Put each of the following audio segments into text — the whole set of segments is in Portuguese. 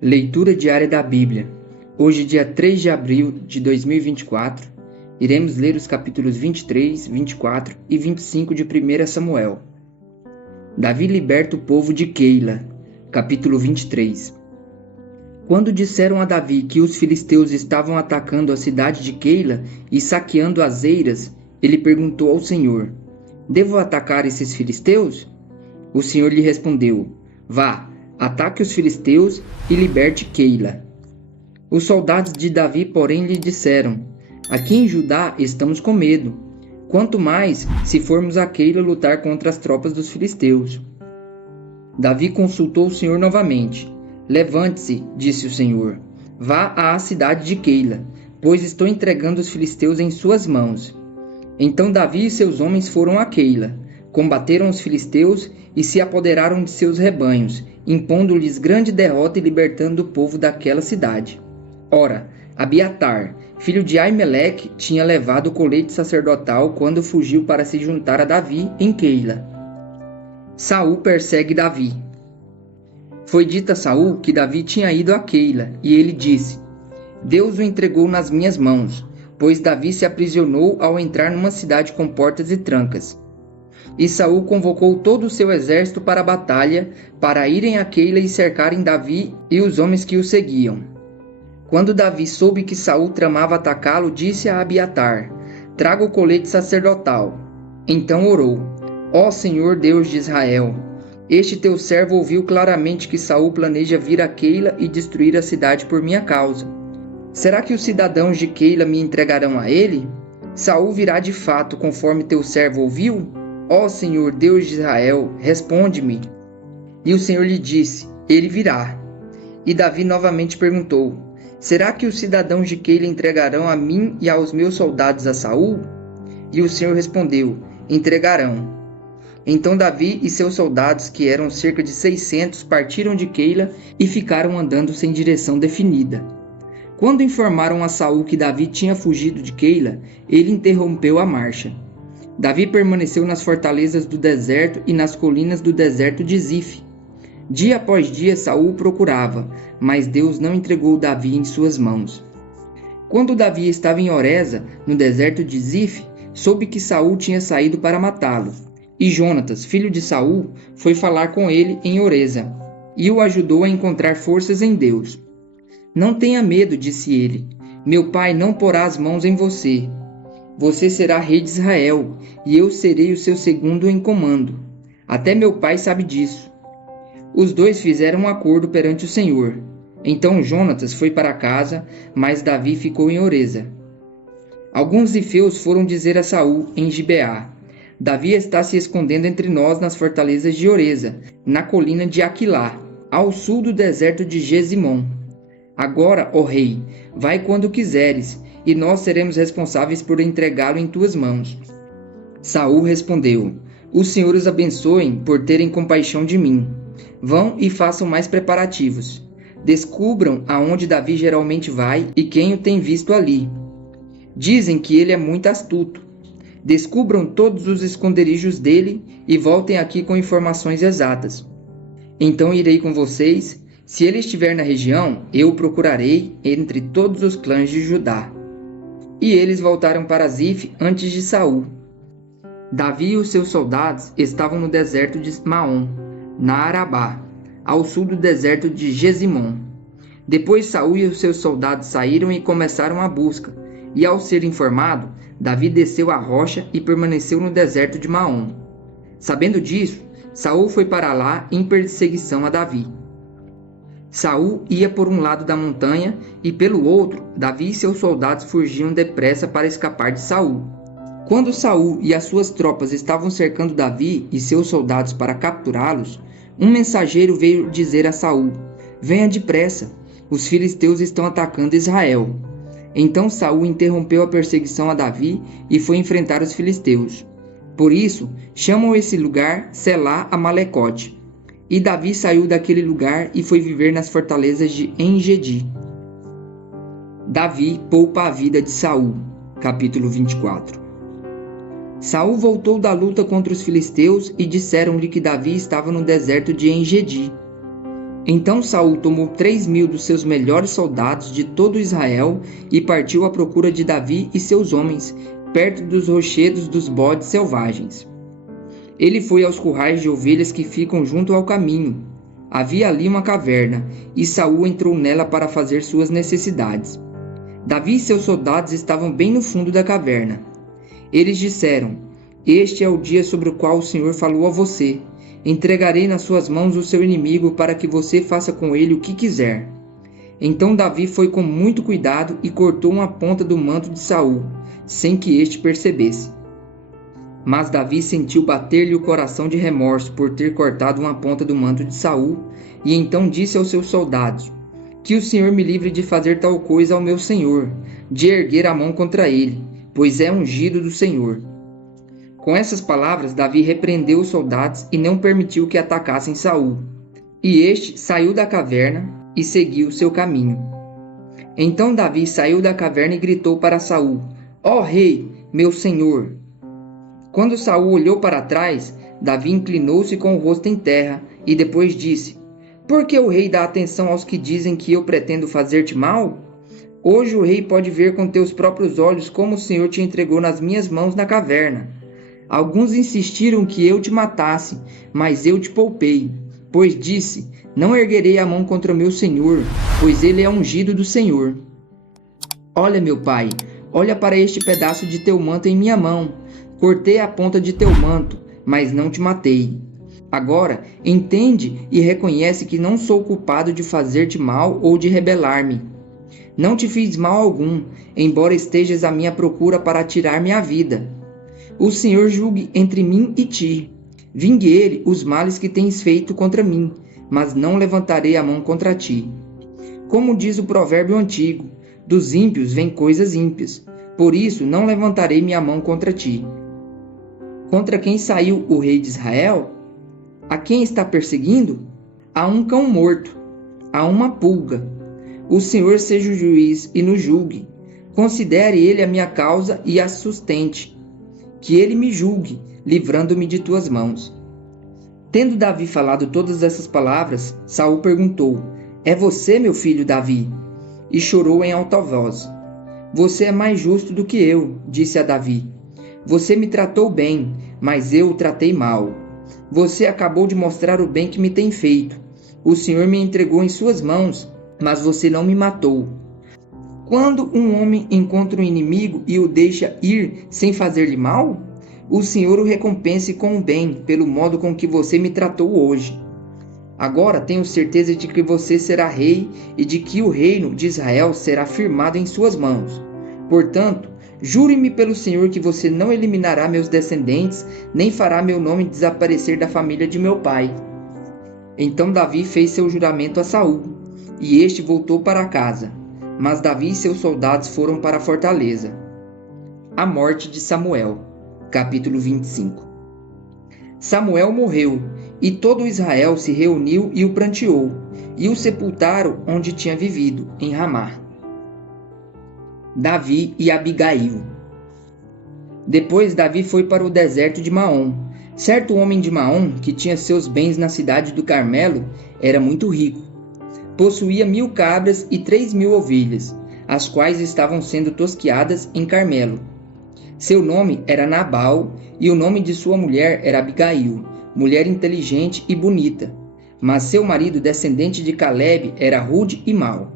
Leitura diária da Bíblia. Hoje, dia 3 de abril de 2024, iremos ler os capítulos 23, 24 e 25 de 1 Samuel. Davi liberta o povo de Keila. Capítulo 23. Quando disseram a Davi que os filisteus estavam atacando a cidade de Keila e saqueando as eiras, ele perguntou ao Senhor: "Devo atacar esses filisteus?" O Senhor lhe respondeu: "Vá, ataque os filisteus e liberte Keila." Os soldados de Davi, porém, lhe disseram: "Aqui em Judá estamos com medo, quanto mais se formos a Keila lutar contra as tropas dos filisteus." Davi consultou o Senhor novamente. "Levante-se", disse o Senhor, "vá à cidade de Keila, pois estou entregando os filisteus em suas mãos." Então Davi e seus homens foram a Keila, combateram os filisteus e se apoderaram de seus rebanhos, impondo-lhes grande derrota e libertando o povo daquela cidade. Ora, Abiatar, filho de Aimeleque, tinha levado o colete sacerdotal quando fugiu para se juntar a Davi em Keila. Saul persegue Davi. Foi dito a Saul que Davi tinha ido a Keila, e ele disse: "Deus o entregou nas minhas mãos, pois Davi se aprisionou ao entrar numa cidade com portas e trancas." E Saul convocou todo o seu exército para a batalha, para irem a Keila e cercarem Davi e os homens que o seguiam. Quando Davi soube que Saul tramava atacá-lo, disse a Abiatar: "Traga o colete sacerdotal." Então orou: "Ó Senhor Deus de Israel, este teu servo ouviu claramente que Saul planeja vir a Keila e destruir a cidade por minha causa. Será que os cidadãos de Keila me entregarão a ele? Saul virá de fato, conforme teu servo ouviu? Ó Senhor Deus de Israel, responde-me." E o Senhor lhe disse: "Ele virá." E Davi novamente perguntou: "Será que os cidadãos de Keila entregarão a mim e aos meus soldados a Saul?" E o Senhor respondeu: "Entregarão." Então Davi e seus soldados, que eram cerca de 600, partiram de Keila e ficaram andando sem direção definida. Quando informaram a Saul que Davi tinha fugido de Keila, ele interrompeu a marcha. Davi permaneceu nas fortalezas do deserto e nas colinas do deserto de Zif. Dia após dia Saul o procurava, mas Deus não entregou Davi em suas mãos. Quando Davi estava em Oreza, no deserto de Zif, soube que Saul tinha saído para matá-lo. E Jonatas, filho de Saul, foi falar com ele em Oreza, e o ajudou a encontrar forças em Deus. "Não tenha medo", disse ele, "meu pai não porá as mãos em você. Você será rei de Israel, e eu serei o seu segundo em comando. Até meu pai sabe disso." Os dois fizeram um acordo perante o Senhor. Então Jonatas foi para casa, mas Davi ficou em Oreza. Alguns zifeus foram dizer a Saul em Gibeá: "Davi está se escondendo entre nós nas fortalezas de Oreza, na colina de Aquilá, ao sul do deserto de Gesimom. Agora, ó rei, vai quando quiseres, e nós seremos responsáveis por entregá-lo em tuas mãos." Saul respondeu: "O Senhor os abençoe por terem compaixão de mim. Vão e façam mais preparativos. Descubram aonde Davi geralmente vai e quem o tem visto ali. Dizem que ele é muito astuto. Descubram todos os esconderijos dele e voltem aqui com informações exatas. Então irei com vocês. Se ele estiver na região, eu o procurarei entre todos os clãs de Judá." E eles voltaram para Zif antes de Saul. Davi e os seus soldados estavam no deserto de Maom, na Arabá, ao sul do deserto de Gesimom. Depois Saul e os seus soldados saíram e começaram a busca, e ao ser informado, Davi desceu a rocha e permaneceu no deserto de Maom. Sabendo disso, Saul foi para lá em perseguição a Davi. Saul ia por um lado da montanha e pelo outro, Davi e seus soldados fugiam depressa para escapar de Saul. Quando Saul e as suas tropas estavam cercando Davi e seus soldados para capturá-los, um mensageiro veio dizer a Saul: "Venha depressa, os filisteus estão atacando Israel." Então Saul interrompeu a perseguição a Davi e foi enfrentar os filisteus. Por isso, chamam esse lugar Selá Amalecote. E Davi saiu daquele lugar e foi viver nas fortalezas de En-Gedi. Davi poupa a vida de Saul. Capítulo 24. Saul voltou da luta contra os filisteus e disseram-lhe que Davi estava no deserto de En-Gedi. Então Saul tomou 3.000 dos seus melhores soldados de todo Israel e partiu à procura de Davi e seus homens, perto dos rochedos dos bodes selvagens. Ele foi aos currais de ovelhas que ficam junto ao caminho. Havia ali uma caverna, e Saul entrou nela para fazer suas necessidades. Davi e seus soldados estavam bem no fundo da caverna. Eles disseram: "Este é o dia sobre o qual o Senhor falou a você. Entregarei nas suas mãos o seu inimigo para que você faça com ele o que quiser." Então Davi foi com muito cuidado e cortou uma ponta do manto de Saul, sem que este percebesse. Mas Davi sentiu bater-lhe o coração de remorso por ter cortado uma ponta do manto de Saul, e então disse aos seus soldados: "Que o Senhor me livre de fazer tal coisa ao meu senhor, de erguer a mão contra ele, pois é ungido do Senhor." Com essas palavras, Davi repreendeu os soldados e não permitiu que atacassem Saul. E este saiu da caverna e seguiu seu caminho. Então Davi saiu da caverna e gritou para Saul: "Ó rei, meu senhor!" Quando Saul olhou para trás, Davi inclinou-se com o rosto em terra e depois disse: "Por que o rei dá atenção aos que dizem que eu pretendo fazer-te mal? Hoje o rei pode ver com teus próprios olhos como o Senhor te entregou nas minhas mãos na caverna. Alguns insistiram que eu te matasse, mas eu te poupei, pois disse: não erguerei a mão contra o meu senhor, pois ele é ungido do Senhor. Olha, meu pai, olha para este pedaço de teu manto em minha mão. Cortei a ponta de teu manto, mas não te matei. Agora, entende e reconhece que não sou culpado de fazer-te mal ou de rebelar-me. Não te fiz mal algum, embora estejas à minha procura para tirar-me a vida. O Senhor julgue entre mim e ti. Vingue ele os males que tens feito contra mim, mas não levantarei a mão contra ti. Como diz o provérbio antigo, dos ímpios vêm coisas ímpias. Por isso não levantarei minha mão contra ti. Contra quem saiu o rei de Israel? A quem está perseguindo? A um cão morto, a uma pulga. O Senhor seja o juiz e nos julgue. Considere ele a minha causa e a sustente. Que ele me julgue, livrando-me de tuas mãos." Tendo Davi falado todas essas palavras, Saul perguntou: "É você, meu filho Davi?" E chorou em alta voz. "Você é mais justo do que eu", disse a Davi. "Você me tratou bem, mas eu o tratei mal. Você acabou de mostrar o bem que me tem feito. O Senhor me entregou em suas mãos, mas você não me matou. Quando um homem encontra um inimigo e o deixa ir sem fazer-lhe mal, o Senhor o recompense com o bem, pelo modo com que você me tratou hoje. Agora tenho certeza de que você será rei e de que o reino de Israel será firmado em suas mãos. Portanto, jure-me pelo Senhor que você não eliminará meus descendentes, nem fará meu nome desaparecer da família de meu pai." Então Davi fez seu juramento a Saul, e este voltou para casa. Mas Davi e seus soldados foram para a fortaleza. A morte de Samuel. Capítulo 25. Samuel morreu, e todo Israel se reuniu e o pranteou, e o sepultaram onde tinha vivido, em Ramá. Davi e Abigail. Depois Davi foi para o deserto de Maom. Certo homem de Maom, que tinha seus bens na cidade do Carmelo, era muito rico. Possuía 1.000 cabras e 3.000 ovelhas, as quais estavam sendo tosqueadas em Carmelo. Seu nome era Nabal, e o nome de sua mulher era Abigail, mulher inteligente e bonita. Mas seu marido, descendente de Calebe, era rude e mau.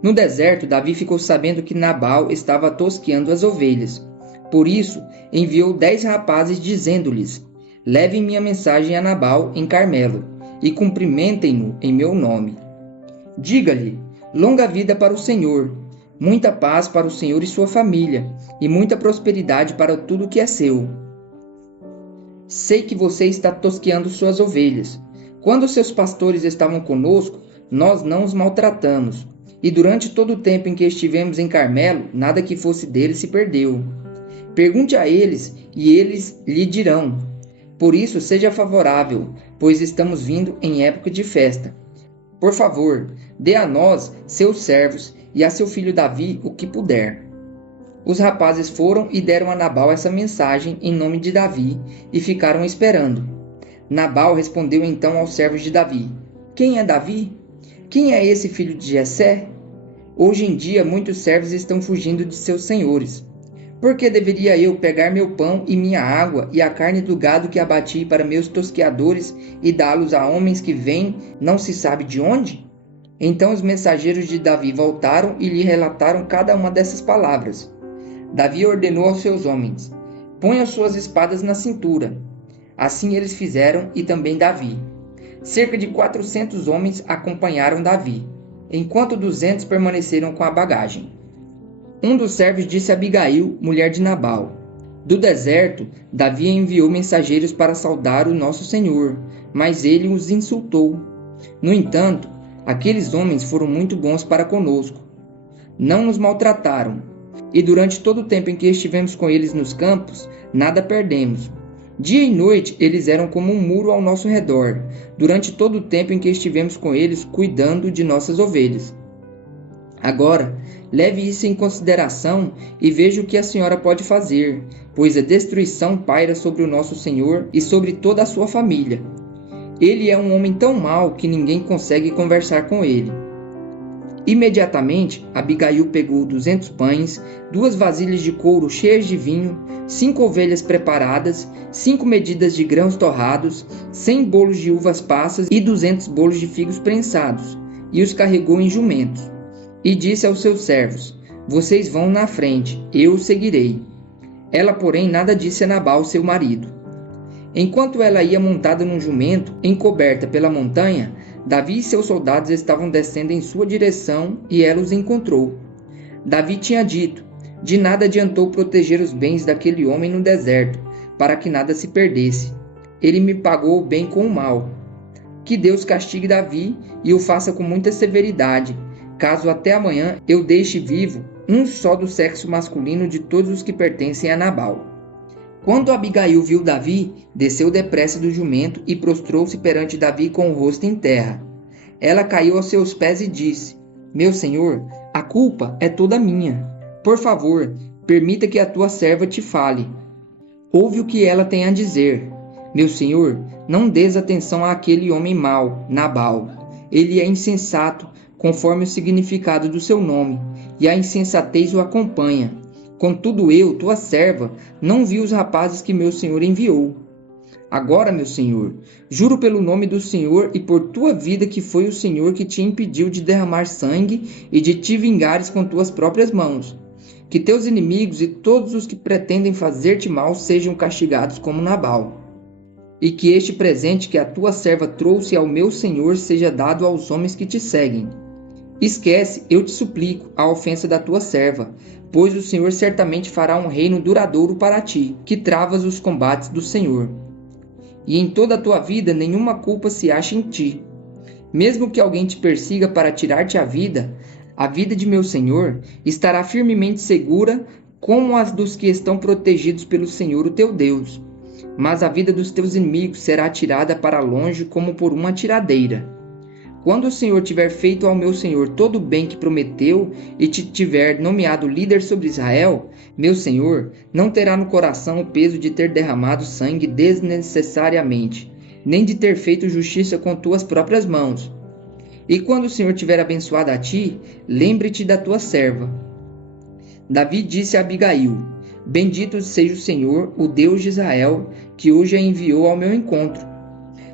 No deserto, Davi ficou sabendo que Nabal estava tosqueando as ovelhas. Por isso, enviou 10 rapazes dizendo-lhes: "Levem minha mensagem a Nabal em Carmelo, e cumprimentem-no em meu nome. Diga-lhe: longa vida para o Senhor, muita paz para o Senhor e sua família, e muita prosperidade para tudo que é seu. Sei que você está tosqueando suas ovelhas. Quando seus pastores estavam conosco, nós não os maltratamos, e durante todo o tempo em que estivemos em Carmelo, nada que fosse deles se perdeu. Pergunte a eles, e eles lhe dirão. Por isso, seja favorável, pois estamos vindo em época de festa. Por favor, dê a nós, seus servos, e a seu filho Davi o que puder." Os rapazes foram e deram a Nabal essa mensagem em nome de Davi, e ficaram esperando. Nabal respondeu então aos servos de Davi: Quem é Davi? Quem é esse filho de Jessé? Hoje em dia muitos servos estão fugindo de seus senhores. Por que deveria eu pegar meu pão e minha água e a carne do gado que abati para meus tosqueadores e dá-los a homens que vêm, não se sabe de onde? Então os mensageiros de Davi voltaram e lhe relataram cada uma dessas palavras. Davi ordenou aos seus homens: ponham suas espadas na cintura. Assim eles fizeram, e também Davi. Cerca de 400 homens acompanharam Davi, enquanto 200 permaneceram com a bagagem. Um dos servos disse a Abigail, mulher de Nabal: do deserto, Davi enviou mensageiros para saudar o nosso senhor, mas ele os insultou. No entanto, aqueles homens foram muito bons para conosco. Não nos maltrataram, e durante todo o tempo em que estivemos com eles nos campos, nada perdemos. Dia e noite eles eram como um muro ao nosso redor, durante todo o tempo em que estivemos com eles cuidando de nossas ovelhas. Agora, leve isso em consideração e veja o que a senhora pode fazer, pois a destruição paira sobre o nosso Senhor e sobre toda a sua família. Ele é um homem tão mau que ninguém consegue conversar com ele. Imediatamente, Abigail pegou 200 pães, 2 vasilhas de couro cheias de vinho, 5 ovelhas preparadas, 5 medidas de grãos torrados, 100 bolos de uvas passas e 200 bolos de figos prensados, e os carregou em jumentos. E disse aos seus servos: vocês vão na frente, eu os seguirei. Ela, porém, nada disse a Nabal, seu marido. Enquanto ela ia montada num jumento, encoberta pela montanha, Davi e seus soldados estavam descendo em sua direção e ela os encontrou. Davi tinha dito: de nada adiantou proteger os bens daquele homem no deserto, para que nada se perdesse. Ele me pagou o bem com o mal. Que Deus castigue Davi e o faça com muita severidade, caso até amanhã eu deixe vivo um só do sexo masculino de todos os que pertencem a Nabal. Quando Abigail viu Davi, desceu depressa do jumento e prostrou-se perante Davi com o rosto em terra. Ela caiu aos seus pés e disse: meu senhor, a culpa é toda minha. Por favor, permita que a tua serva te fale. Ouve o que ela tem a dizer. Meu senhor, não dês atenção àquele homem mau, Nabal. Ele é insensato, conforme o significado do seu nome, e a insensatez o acompanha. Contudo eu, tua serva, não vi os rapazes que meu senhor enviou. Agora, meu senhor, juro pelo nome do Senhor e por tua vida que foi o Senhor que te impediu de derramar sangue e de te vingares com tuas próprias mãos. Que teus inimigos e todos os que pretendem fazer-te mal sejam castigados como Nabal. E que este presente que a tua serva trouxe ao meu senhor seja dado aos homens que te seguem. Esquece, eu te suplico, a ofensa da tua serva, pois o Senhor certamente fará um reino duradouro para ti, que travas os combates do Senhor. E em toda a tua vida nenhuma culpa se acha em ti. Mesmo que alguém te persiga para tirar-te a vida de meu Senhor estará firmemente segura como as dos que estão protegidos pelo Senhor, o teu Deus. Mas a vida dos teus inimigos será atirada para longe como por uma tiradeira. Quando o Senhor tiver feito ao meu Senhor todo o bem que prometeu e te tiver nomeado líder sobre Israel, meu Senhor não terá no coração o peso de ter derramado sangue desnecessariamente, nem de ter feito justiça com tuas próprias mãos. E quando o Senhor tiver abençoado a ti, lembre-te da tua serva. Davi disse a Abigail: bendito seja o Senhor, o Deus de Israel, que hoje a enviou ao meu encontro.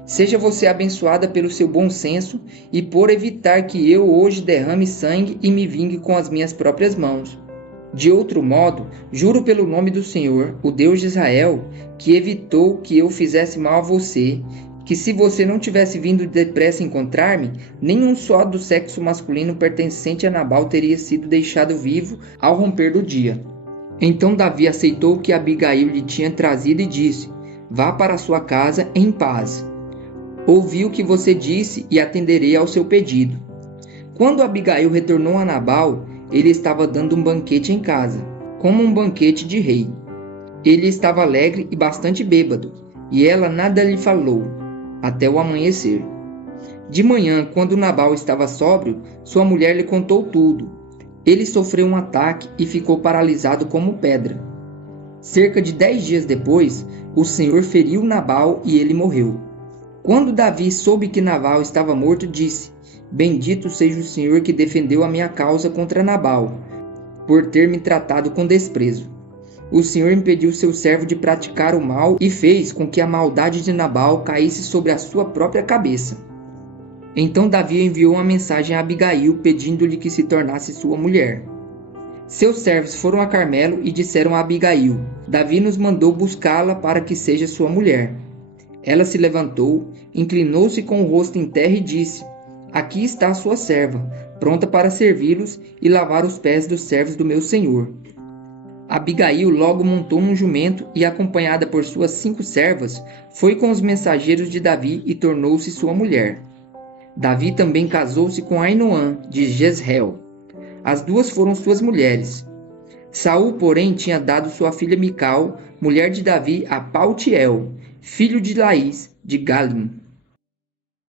Seja você abençoada pelo seu bom senso e por evitar que eu hoje derrame sangue e me vingue com as minhas próprias mãos. De outro modo, juro pelo nome do Senhor, o Deus de Israel, que evitou que eu fizesse mal a você, que se você não tivesse vindo depressa encontrar-me, nenhum só do sexo masculino pertencente a Nabal teria sido deixado vivo ao romper do dia. Então Davi aceitou o que Abigail lhe tinha trazido e disse: vá para sua casa em paz. Ouvi o que você disse e atenderei ao seu pedido. Quando Abigail retornou a Nabal, ele estava dando um banquete em casa, como um banquete de rei. Ele estava alegre e bastante bêbado, e ela nada lhe falou, até o amanhecer. De manhã, quando Nabal estava sóbrio, sua mulher lhe contou tudo. Ele sofreu um ataque e ficou paralisado como pedra. Cerca de 10 dias depois, o Senhor feriu Nabal e ele morreu. Quando Davi soube que Nabal estava morto, disse: Bendito seja o Senhor que defendeu a minha causa contra Nabal, por ter me tratado com desprezo. O Senhor impediu seu servo de praticar o mal e fez com que a maldade de Nabal caísse sobre a sua própria cabeça. Então Davi enviou uma mensagem a Abigail, pedindo-lhe que se tornasse sua mulher. Seus servos foram a Carmelo e disseram a Abigail: Davi nos mandou buscá-la para que seja sua mulher. Ela se levantou, inclinou-se com o rosto em terra e disse: Aqui está a sua serva, pronta para servi-los e lavar os pés dos servos do meu senhor. Abigail logo montou num jumento e, acompanhada por suas 5 servas, foi com os mensageiros de Davi e tornou-se sua mulher. Davi também casou-se com Ainoã, de Jezreel. As duas foram suas mulheres. Saul, porém, tinha dado sua filha Mical, mulher de Davi, a Paltiel, filho de Laís, de Galim.